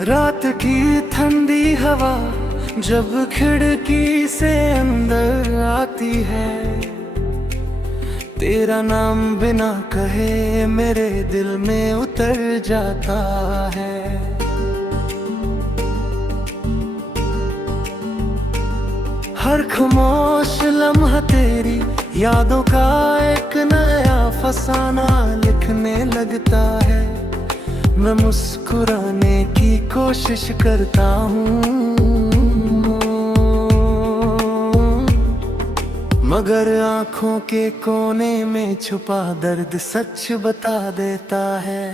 रात की ठंडी हवा जब खिड़की से अंदर आती है, तेरा नाम बिना कहे मेरे दिल में उतर जाता है। हर खामोश लम्हा तेरी यादों का एक नया फसाना लिखने लगता है। मैं मुस्कुराने की कोशिश करता हूँ, मगर आँखों के कोने में छुपा दर्द सच बता देता है।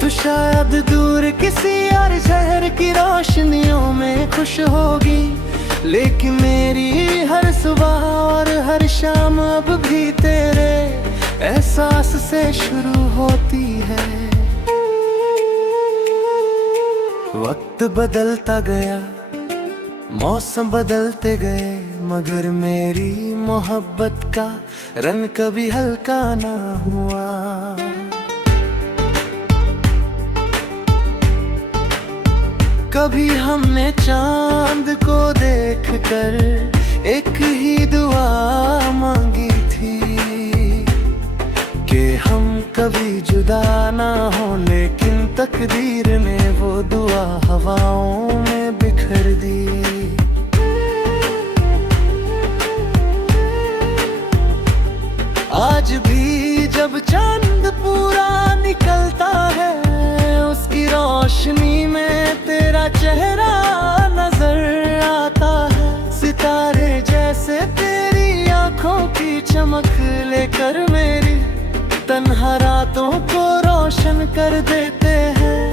तू शायद दूर किसी और शहर की रोशनियों में खुश होगी, लेकिन मेरी हर सुबह और हर शाम अब भी तेरे एहसास से शुरू होती है। वक्त बदलता गया, मौसम बदलते गए, मगर मेरी मोहब्बत का रंग कभी हल्का ना हुआ। कभी हमने चांद को देखकर एक ही दुआ मांगी थी कि हम कभी जुदा ना हो, लेकिन तकदीर ने वो दुआ हवाओं में बिखर दी। आज भी जब चांद पूरा निकलता है, उसकी रोशनी में तेरा चेहरा नजर आता है। सितारे जैसे तेरी आंखों की चमक लेकर मेरी तन्हा रातों को रोशन कर देते हैं।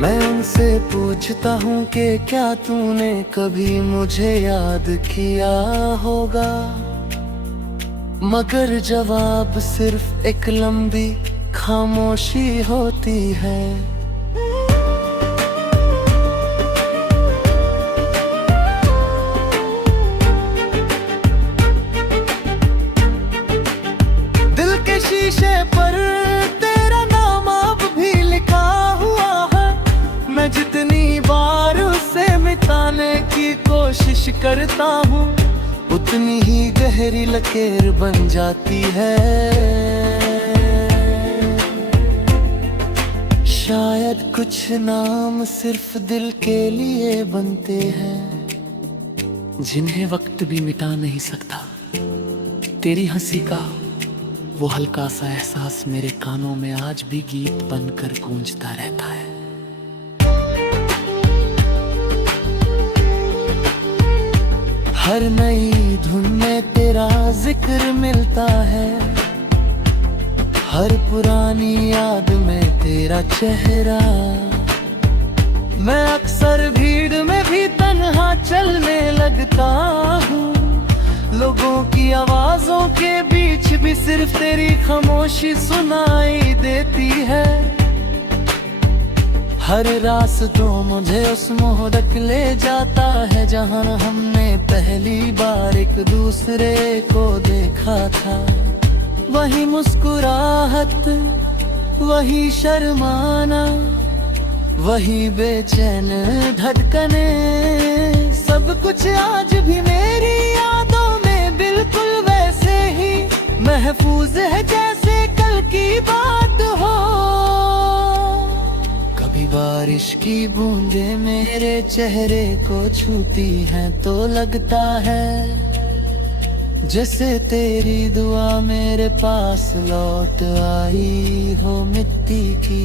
मैं उनसे पूछता हूँ कि क्या तूने कभी मुझे याद किया होगा, मगर जवाब सिर्फ एक लंबी खामोशी होती है। दिल के शीशे पर तेरा नाम अब भी लिखा हुआ है। मैं जितनी बार उसे मिटाने की कोशिश करता हूँ, उतनी ही गहरी लकीर बन जाती है। शायद कुछ नाम सिर्फ दिल के लिए बनते हैं, जिन्हें वक्त भी मिटा नहीं सकता। तेरी हंसी का वो हल्का सा एहसास मेरे कानों में आज भी गीत बनकर गूंजता रहता है। हर नई धुन में तेरा जिक्र मिलता है, हर पुरानी याद में तेरा चेहरा। मैं अक्सर भीड़ में भी तन्हा चलने लगता हूँ, लोगों की आवाजों के बीच भी सिर्फ तेरी खामोशी सुनाई देती है। हर रास्तों मुझे उस मोह तक ले जाता है, जहाँ हमने पहली बार एक दूसरे को देखा था। वही मुस्कुराहट, वही शर्माना, वही बेचैन धड़कने, सब कुछ आज भी मेरी यादों में बिल्कुल वैसे ही महफूज है जैसे कल की बात हो। कभी बारिश की बूंदें मेरे चेहरे को छूती हैं तो लगता है जैसे तेरी दुआ मेरे पास लौट आई हो मिट्टी की।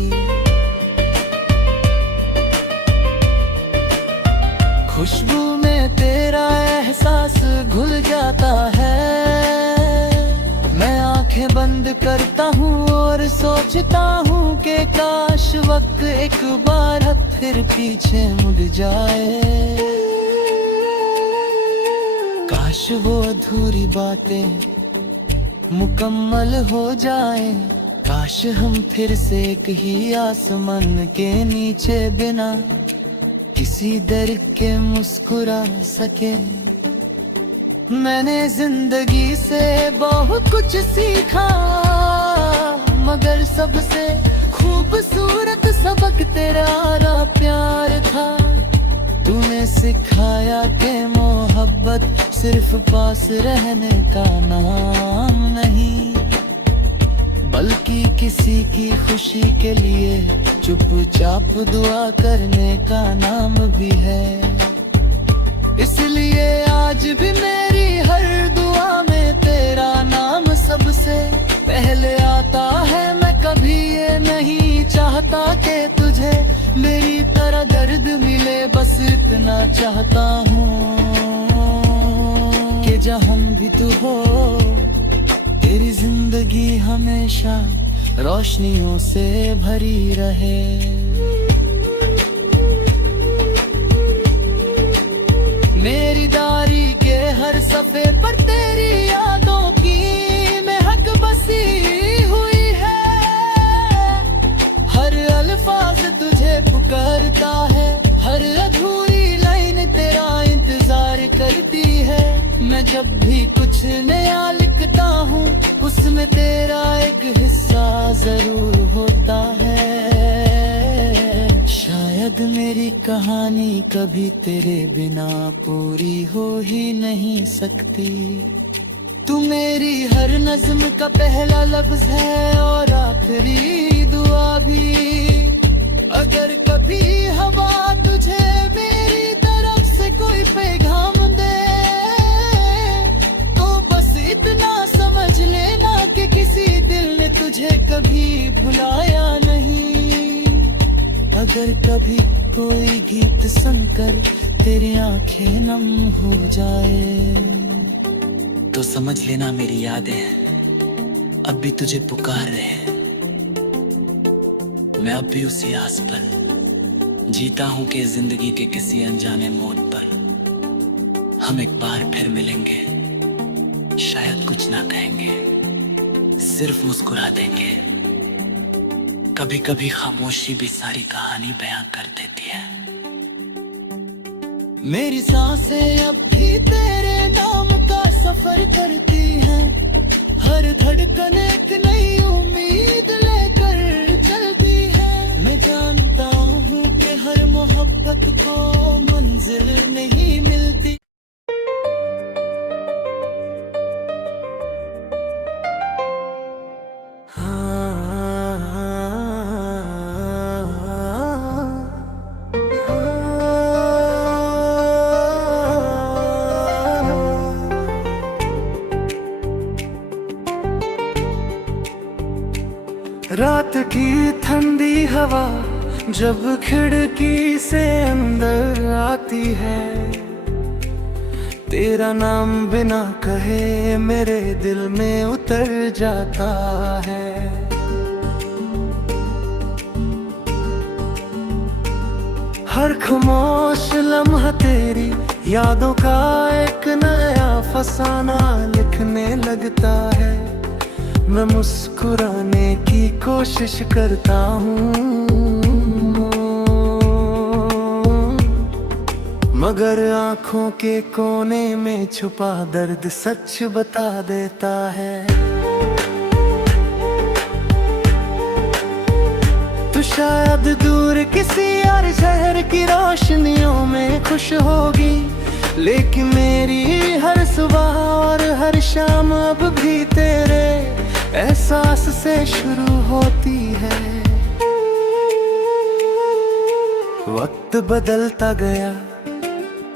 खुशबू में तेरा एहसास घुल जाता है। मैं आंखें बंद करता हूँ और सोचता हूँ कि काश वक्त एक बार फिर पीछे मुड़ जाए। काश वो अधूरी बातें मुकम्मल हो जाए। काश हम फिर से एक ही आसमान के नीचे बिना किसी डर के मुस्कुरा सके। मैंने जिंदगी से बहुत कुछ सीखा मगर सबसे खूबसूरत सबक तेरा प्यार था। तूने सिखाया कि मोहब्बत सिर्फ पास रहने का नाम नहीं, बल्कि किसी की खुशी के लिए चुपचाप दुआ करने का नाम भी है। इसलिए आज भी मेरी हर दुआ में तेरा नाम सबसे पहले आता है। मैं कभी ये नहीं चाहता कि तुझे मेरी तरह दर्द मिले, बस इतना चाहता हूँ कि जहाँ भी तू हो तेरी जिंदगी हमेशा रोशनियों से भरी रहे। मेरी डायरी के हर सफ़े पर तेरी यादों की महक बसी हुई है। हर अल्फाज तुझे पुकारता है, हर अधूरी लाइन तेरा इंतजार करती है। मैं जब भी कुछ नया लिखता हूँ उसमें तेरा एक हिस्सा जरूर होता है। शायद मेरी कहानी कभी तेरे बिना पूरी हो ही नहीं सकती। तू मेरी हर नज़्म का पहला लफ्ज है और आखिरी दुआ भी। अगर कभी हवा तुझे मेरी तरफ से कोई पैगाम दे तो बस इतना समझ लेना कि किसी दिल ने तुझे कभी भुलाया नहीं। अगर कभी कोई गीत सुनकर तेरी आंखें नम हो जाए तो समझ लेना मेरी यादें अब भी तुझे पुकार रहे। मैं अब भी उसी आस पर जीता हूं कि जिंदगी के किसी अनजाने मोड़ पर हम एक बार फिर मिलेंगे। शायद कुछ ना कहेंगे, सिर्फ मुस्कुरा देंगे। कभी कभी खामोशी भी सारी कहानी बयां कर देती है। मेरी सांसें अब भी तेरे नाम का सफर करती हैं। हर धड़कन एक नई उम्मीद लेकर चलती है। मैं जानता हूँ कि हर मोहब्बत को मंजिल नहीं मिलती। रात की ठंडी हवा जब खिड़की से अंदर आती है, तेरा नाम बिना कहे मेरे दिल में उतर जाता है। हर खामोश लम्हा तेरी यादों का एक नया फसाना लिखने लगता है। मैं मुस्कुराने की कोशिश करता हूँ मगर आँखों के कोने में छुपा दर्द सच बता देता है। तू शायद दूर किसी और शहर की रोशनियों में खुश होगी, लेकिन मेरी हर सुबह और हर शाम अब भी तेरे एहसास से शुरू होती है। वक्त बदलता गया,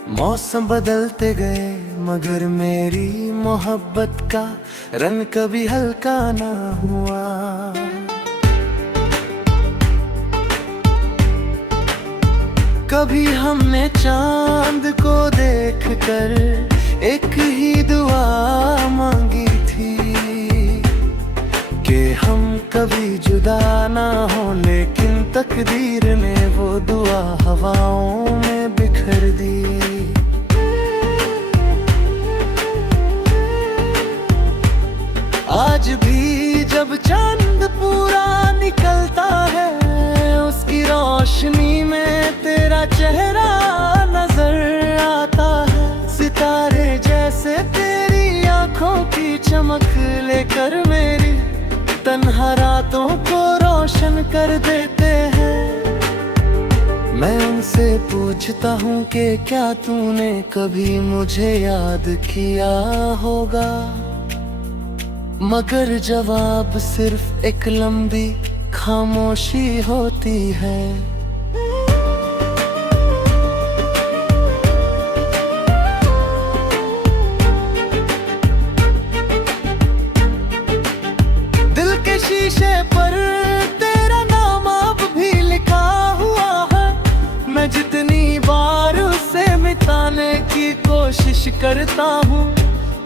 मौसम बदलते गए, मगर मेरी मोहब्बत का रंग कभी हल्का ना हुआ। कभी हमने चांद को देखकर एक ही दुआ मांगी थी कि हम कभी जुदा ना हो, लेकिन तकदीर ने वो दुआ हवाओं में बिखर दी। आज भी जब चांद पूरा निकलता है, उसकी रोशनी में तेरा चेहरा नजर आता है। सितारे जैसे तेरी आंखों की चमक लेकर मेरी तन्हा रातों को रोशन कर देते हैं। मैं उनसे पूछता हूँ कि क्या तूने कभी मुझे याद किया होगा, मगर जवाब सिर्फ एक लंबी खामोशी होती है। दिल के शीशे पर तेरा नाम अब भी लिखा हुआ है। मैं जितनी बार उसे मिटाने की कोशिश करता हूँ,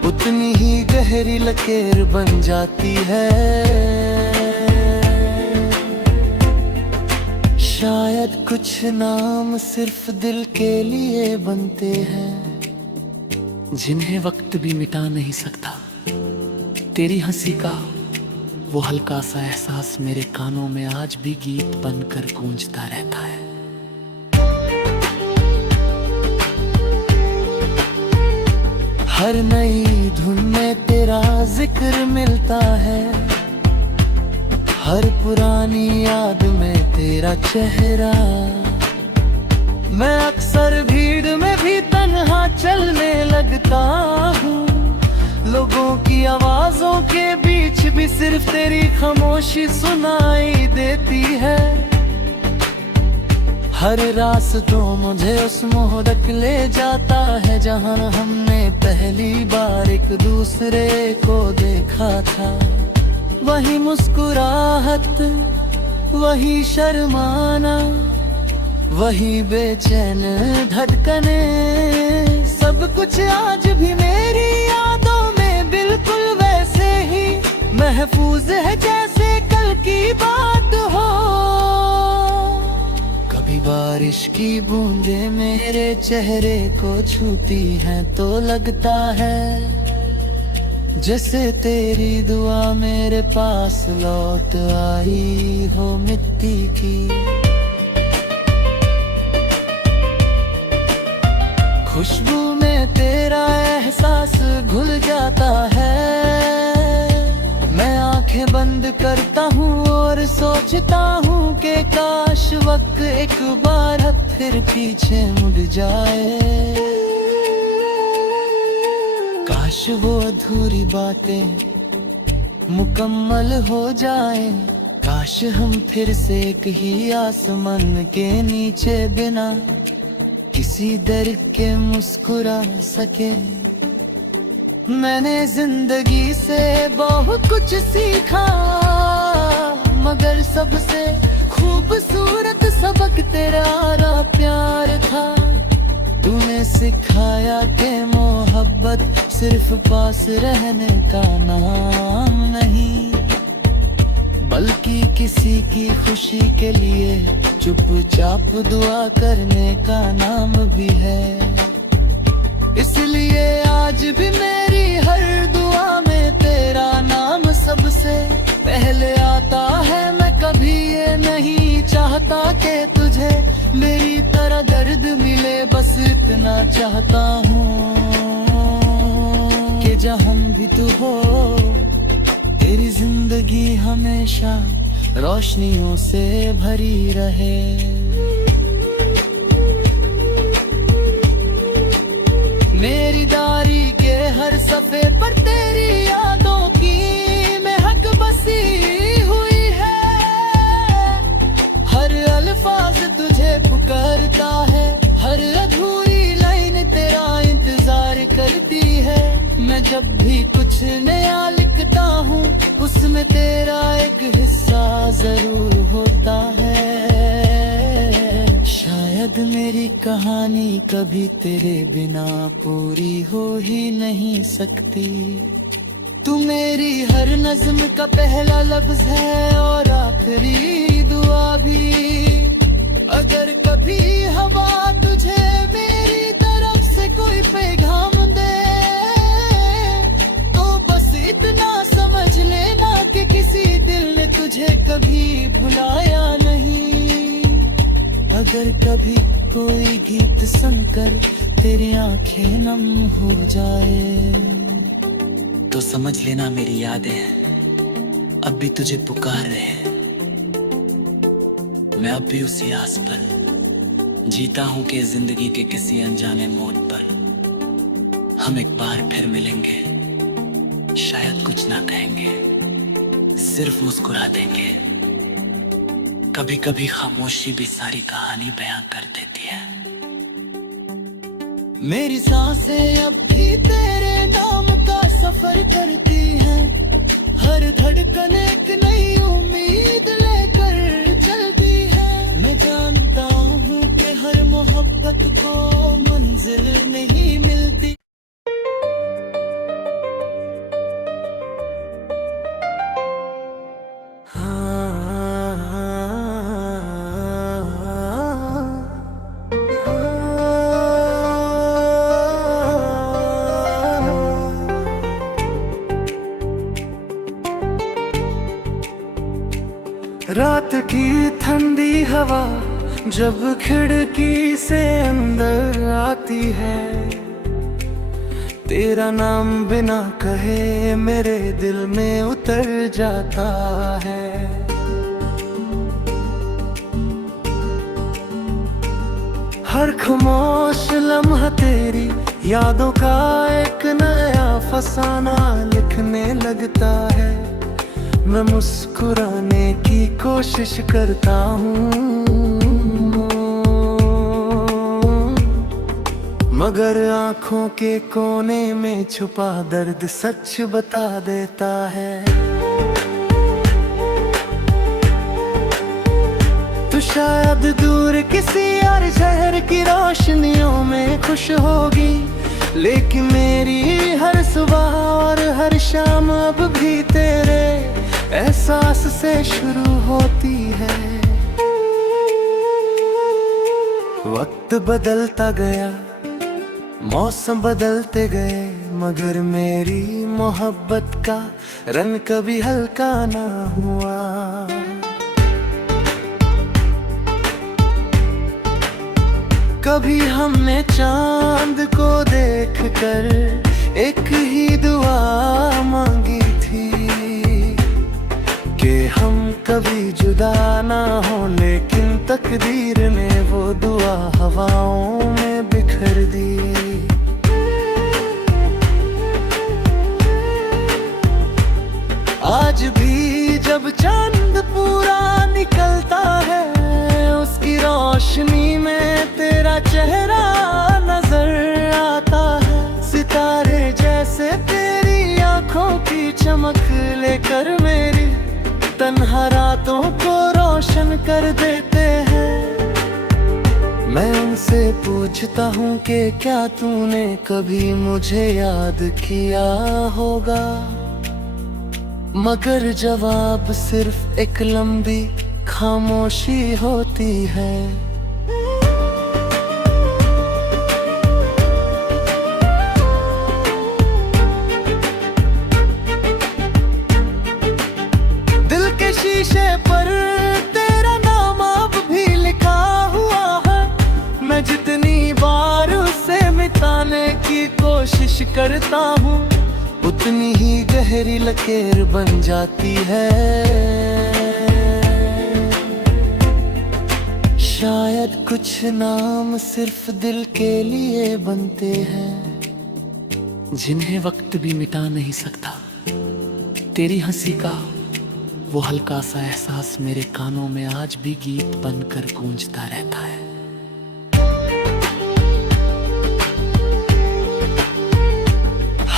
उतनी ही गहरी लकीर बन जाती है। शायद कुछ नाम सिर्फ दिल के लिए बनते हैं, जिन्हें वक्त भी मिटा नहीं सकता। तेरी हंसी का वो हल्का सा एहसास मेरे कानों में आज भी गीत बनकर गूंजता रहता है। हर नई धुन में तेरा जिक्र मिलता है, हर पुरानी याद में तेरा चेहरा। मैं अक्सर भीड़ में भी तन्हा चलने लगता हूँ, लोगों की आवाजों के बीच भी सिर्फ तेरी खामोशी सुनाई देती है। हर रास्तों मुझे उस मोह तक ले जाता है, जहां हमने पहली बार एक दूसरे को देखा था। वही मुस्कुराहट, वही शर्माना, वही बेचैन धड़कने, सब कुछ आज भी मेरी यादों में बिल्कुल वैसे ही महफूज है जैसे कल की बात हो। कभी बारिश की बूंदें मेरे चेहरे को छूती हैं तो लगता है जैसे तेरी दुआ मेरे पास लौट आई हो मिट्टी की। खुशबू में तेरा एहसास घुल जाता है। मैं आंखें बंद करता हूँ और सोचता हूँ कि काश वक्त एक बार फिर पीछे मुड़ जाए। काश वो अधूरी बातें मुकम्मल हो जाए। काश हम फिर से एक ही आसमान के नीचे बिना किसी डर के मुस्कुरा सके। मैंने जिंदगी से बहुत कुछ सीखा, मगर सबसे खूबसूरत सबक तेरा प्यार था। तूने सिखाया कि मोहब्बत सिर्फ पास रहने का नाम नहीं, बल्कि किसी की खुशी के लिए चुपचाप दुआ करने का नाम भी है। इसलिए आज भी मेरी हर दुआ में तेरा नाम सबसे पहले आता है। मैं कभी ये नहीं चाहता कि तुझे मेरी तरह दर्द मिले, बस इतना चाहता हूँ कि जहाँ भी तू हो तेरी जिंदगी हमेशा रोशनियों से भरी रहे। मेरी डायरी के हर सफे पर तेरी यादों की महक बसी हुई है। हर अल्फाज तुझे पुकारता है, हर अधूरी लाइन तेरा इंतजार करती है। मैं जब भी कुछ नया लिखता हूँ उसमें तेरा एक हिस्सा जरूर होता है। शायद मेरी कहानी कभी तेरे बिना पूरी हो ही नहीं सकती। तू मेरी हर नज़्म का पहला लफ्ज है और आखिरी दुआ भी। अगर कभी हवा तुझे मेरी तरफ से कोई पैगाम दे तो बस इतना समझ लेना कि किसी दिल ने तुझे कभी भुलाया नहीं। अगर कभी कोई गीत सुनकर तेरी आंखें नम हो जाए तो समझ लेना मेरी यादें अब भी तुझे पुकार रहे हैं। मैं अब भी उसी आस पर जीता हूं कि जिंदगी के किसी अनजाने मोड़ पर हम एक बार फिर मिलेंगे। शायद कुछ ना कहेंगे, सिर्फ मुस्कुरा देंगे। कभी कभी खामोशी भी सारी कहानी बयां कर देती है। मेरी सांसें अब भी तेरे नाम का सफर करती हैं। हर धड़कन एक नई उम्मीद लेकर चलती है। मैं जानता हूँ कि हर मोहब्बत को मंजिल नहीं मिलती। रात की ठंडी हवा जब खिड़की से अंदर आती है, तेरा नाम बिना कहे मेरे दिल में उतर जाता है। हर खामोश लम्हा तेरी यादों का एक नया फसाना लिखने लगता है। मैं मुस्कुराने की कोशिश करता हूँ, मगर आँखों के कोने में छुपा दर्द सच बता देता है। तू शायद दूर किसी और शहर की रोशनियों में खुश होगी, लेकिन मेरी हर सुबह और हर शाम अब भी तेरे एहसास से शुरू होती है। वक्त बदलता गया, मौसम बदलते गए, मगर मेरी मोहब्बत का रंग कभी हल्का ना हुआ। कभी हमने चांद को देखकर एक ही दुआ मांगी थी कि हम कभी जुदा ना हो, लेकिन तकदीर ने वो दुआ हवाओं में बिखर दी। आज भी जब चांद पूरा निकलता है, उसकी रोशनी में तेरा चेहरा नजर आता है। सितारे जैसे तेरी आंखों की चमक लेकर मेरी तन्हा रातों को रोशन कर देते हैं। मैं उनसे पूछता हूँ कि क्या तूने कभी मुझे याद किया होगा, मगर जवाब सिर्फ एक लंबी खामोशी होती है। दिल के शीशे पर तेरा नाम अब भी लिखा हुआ है। मैं जितनी बार उसे मिटाने की कोशिश करता हूँ, उतनी ही गहरी लकीर बन जाती है। शायद कुछ नाम सिर्फ दिल के लिए बनते हैं, जिन्हें वक्त भी मिटा नहीं सकता। तेरी हंसी का वो हल्का सा एहसास मेरे कानों में आज भी गीत बनकर गूंजता रहता है।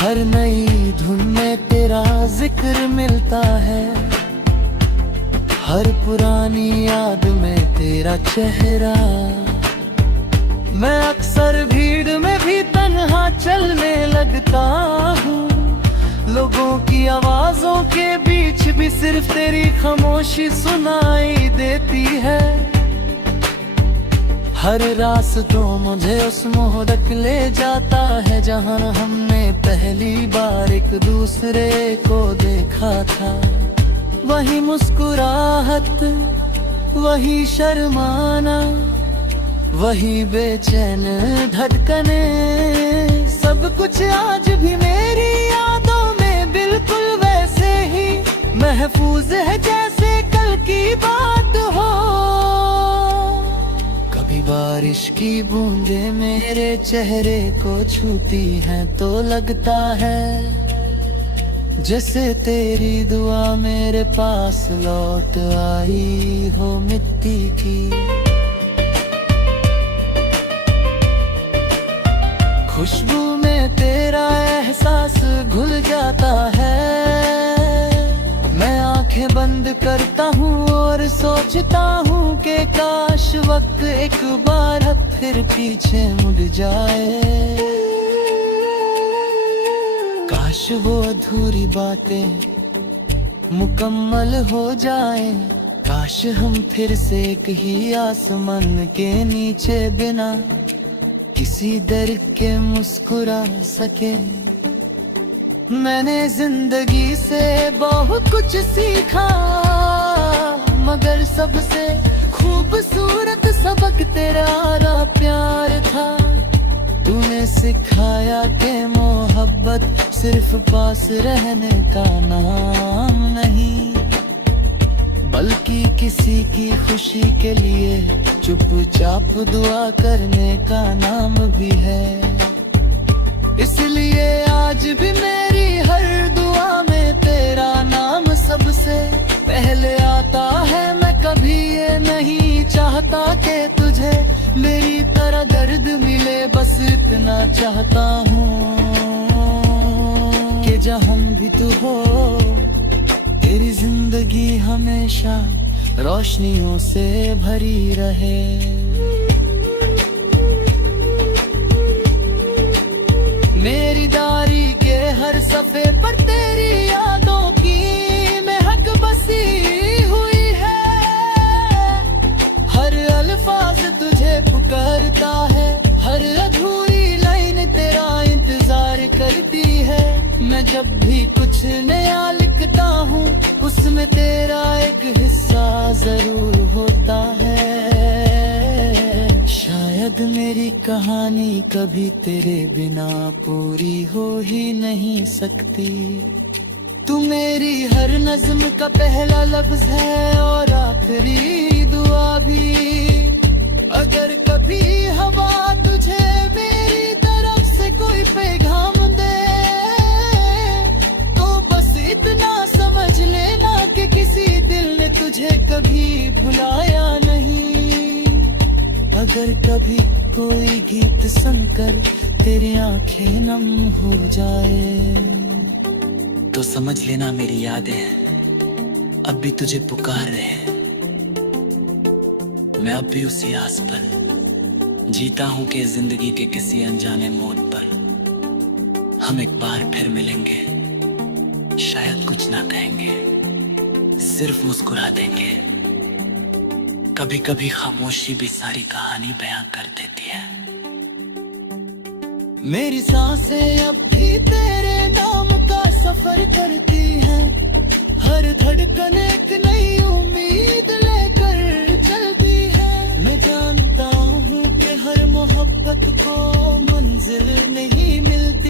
हर नई धुन में तेरा जिक्र मिलता है, हर पुरानी याद में तेरा चेहरा। मैं अक्सर भीड़ में भी तन्हा चलने लगता हूँ, लोगों की आवाजों के बीच भी सिर्फ तेरी खामोशी सुनाई देती है। हर रास्तों मुझे उस मोह तक ले जाता है, जहाँ हमने पहली बार एक दूसरे को देखा था। वही मुस्कुराहट, वही शर्माना, वही बेचैन धड़कने, सब कुछ आज भी मेरी यादों में बिल्कुल वैसे ही महफूज तेज है जैसे कल की बात हो। कभी बारिश की बूंदें मेरे चेहरे को छूती हैं तो लगता है जैसे तेरी दुआ मेरे पास लौट आई हो मिट्टी की। खुशबू में तेरा एहसास घुल जाता है। मैं आंखें बंद करता हूँ और सोचता हूँ कि काश वक्त एक बार फिर पीछे मुड़ जाए। काश वो अधूरी बातें मुकम्मल हो जाएं। काश हम फिर से एक ही आसमान के नीचे बिना किसी डर के मुस्कुरा सके। मैंने जिंदगी से बहुत कुछ सीखा, मगर सबसे खूबसूरत सबक तेरा प्यार था। तूने सिखाया कि मोहब्बत सिर्फ पास रहने का नाम नहीं, बल्कि किसी की खुशी के लिए चुपचाप दुआ करने का नाम भी है। इसलिए आज भी मेरी हर दुआ में तेरा नाम सबसे पहले आता है। मैं कभी ये नहीं चाहता कि तुझे मेरी तरह दर्द मिले, बस इतना चाहता हूँ कि जहाँ भी तू हो तेरी जिंदगी हमेशा रोशनियों से भरी रहे। मेरी डायरी के हर सफे पर तेरी यादों की महक बसी हुई है। हर अल्फाज तुझे पुकारता है, हर अधूरी लाइन तेरा इंतजार करती है। मैं जब भी कुछ नया लिखता हूँ उसमें तेरा एक हिस्सा जरूर होता है। शायद मेरी कहानी कभी तेरे बिना पूरी हो ही नहीं सकती। तू मेरी हर नज़्म का पहला लफ्ज है और आखिरी दुआ भी। अगर कभी हवा तुझे मेरी तरफ से कोई पैगाम दे तो बस इतना समझ लेना कि किसी दिल ने तुझे कभी भुलाया नहीं। अगर कभी कोई गीत सुनकर तेरी आंखें नम हो जाए तो समझ लेना मेरी यादें अब भी तुझे पुकार रहे हैं। मैं अब भी उसी आस पर जीता हूं कि जिंदगी के किसी अनजाने मोड़ पर हम एक बार फिर मिलेंगे। शायद कुछ ना कहेंगे, सिर्फ मुस्कुरा देंगे। कभी कभी खामोशी भी सारी कहानी बयां कर देती है। मेरी सांसें अब भी तेरे नाम का सफर करती हैं। हर धड़कन एक नई उम्मीद लेकर चलती है। मैं जानता हूँ कि हर मोहब्बत को मंजिल नहीं मिलती।